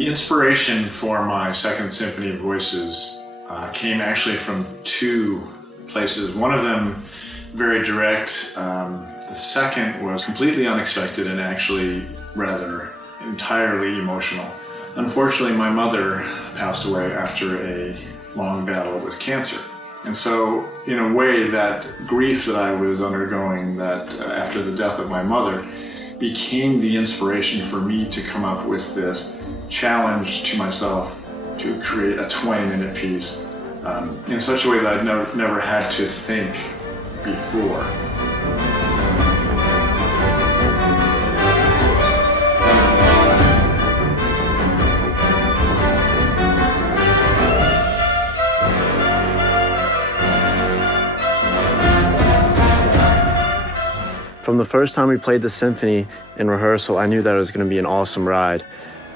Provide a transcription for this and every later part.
The inspiration for my second symphony, Voices, came actually from two places. One of them very direct. The second was completely unexpected and actually rather entirely emotional. Unfortunately, my mother passed away after a long battle with cancer. And so, in a way, that grief that I was undergoing after the death of my mother became the inspiration for me to come up with this challenge to myself to create a 20-minute piece in such a way that I'd never had to think before. From the first time we played the symphony in rehearsal, I knew that it was going to be an awesome ride.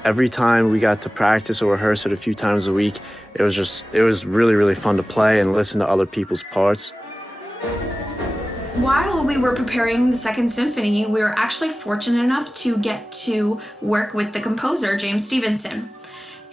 Every time we got to practice or rehearse it a few times a week, it was really, really fun to play and listen to other people's parts. While we were preparing the second symphony, we were actually fortunate enough to get to work with the composer, James Stephenson.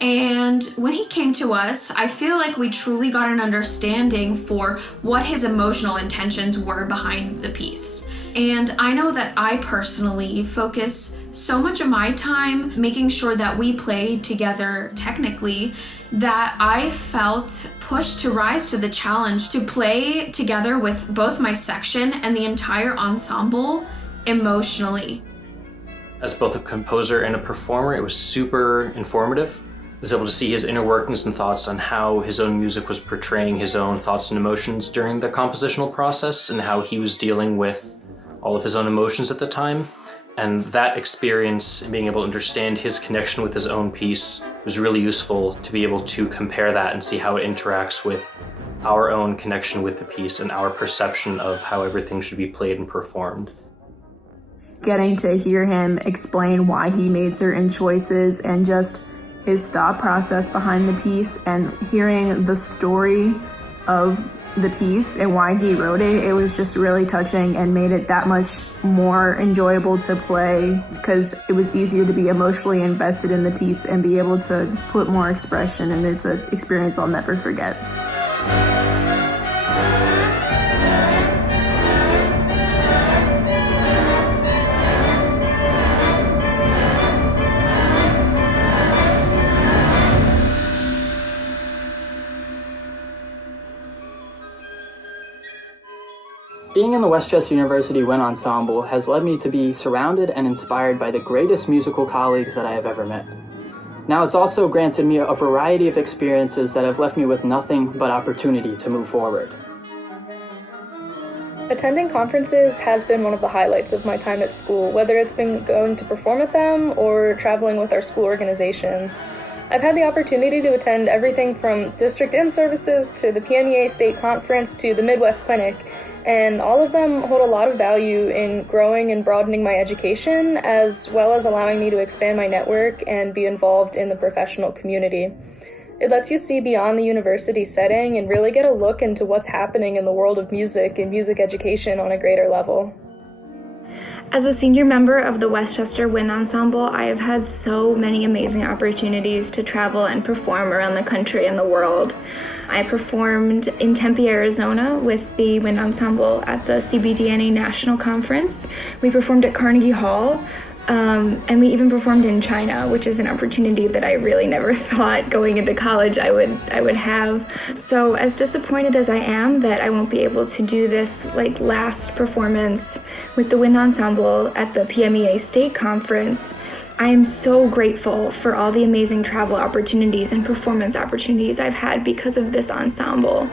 And when he came to us, I feel like we truly got an understanding for what his emotional intentions were behind the piece. And I know that I personally focus so much of my time making sure that we play together technically that I felt pushed to rise to the challenge to play together with both my section and the entire ensemble emotionally. As both a composer and a performer, it was super informative. I was able to see his inner workings and thoughts on how his own music was portraying his own thoughts and emotions during the compositional process and how he was dealing with all of his own emotions at the time. And that experience, being able to understand his connection with his own piece, was really useful to be able to compare that and see how it interacts with our own connection with the piece and our perception of how everything should be played and performed. Getting to hear him explain why he made certain choices and just his thought process behind the piece and hearing the story of the piece and why he wrote it, it was just really touching and made it that much more enjoyable to play because it was easier to be emotionally invested in the piece and be able to put more expression, and it's an experience I'll never forget. Being in the Westchester University Wind Ensemble has led me to be surrounded and inspired by the greatest musical colleagues that I have ever met. Now it's also granted me a variety of experiences that have left me with nothing but opportunity to move forward. Attending conferences has been one of the highlights of my time at school, whether it's been going to perform at them or traveling with our school organizations. I've had the opportunity to attend everything from district in-services to the PMEA State Conference to the Midwest Clinic, and all of them hold a lot of value in growing and broadening my education, as well as allowing me to expand my network and be involved in the professional community. It lets you see beyond the university setting and really get a look into what's happening in the world of music and music education on a greater level. As a senior member of the Westchester Wind Ensemble, I have had so many amazing opportunities to travel and perform around the country and the world. I performed in Tempe, Arizona with the Wind Ensemble at the CBDNA National Conference. We performed at Carnegie Hall, and we even performed in China, which is an opportunity that I really never thought going into college I would have. So as disappointed as I am that I won't be able to do this last performance with the Wind Ensemble at the PMEA State Conference, I am so grateful for all the amazing travel opportunities and performance opportunities I've had because of this ensemble.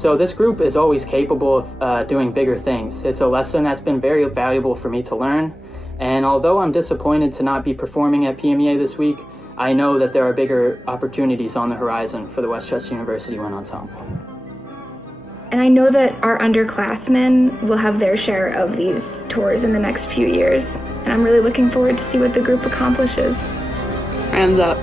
So this group is always capable of doing bigger things. It's a lesson that's been very valuable for me to learn. And although I'm disappointed to not be performing at PMEA this week, I know that there are bigger opportunities on the horizon for the Westchester University Wind Ensemble. And I know that our underclassmen will have their share of these tours in the next few years. And I'm really looking forward to see what the group accomplishes. Hands up.